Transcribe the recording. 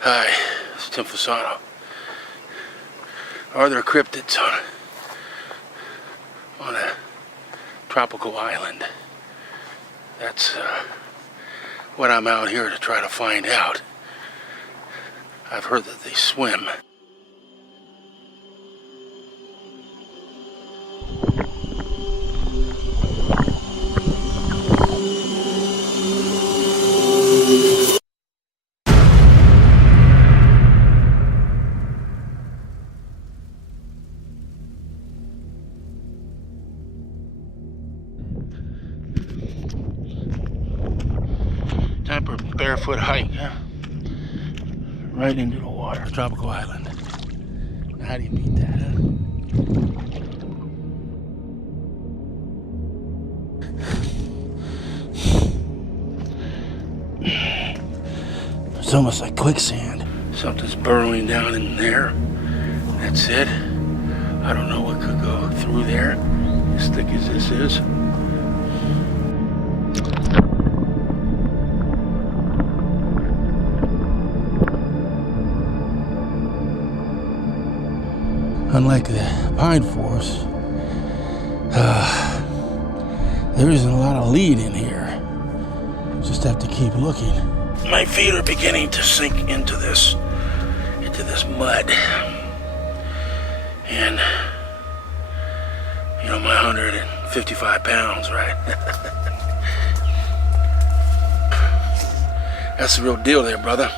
Hi, it's Tim Fasano. Are there cryptids on a tropical island? That's what I'm out here to try to find out. I've heard that they swim. Time for a barefoot hike, huh? Right into the water, tropical island. Now, how do you beat that, huh? It's almost like quicksand. Something's burrowing down in there. That's it. I don't know what could go through there, as thick as this is. Unlike the pine forest, there isn't a lot of lead in here. Just have to keep looking. My feet are beginning to sink into this mud. And, you know, my 155 pounds, right? That's the real deal there, brother.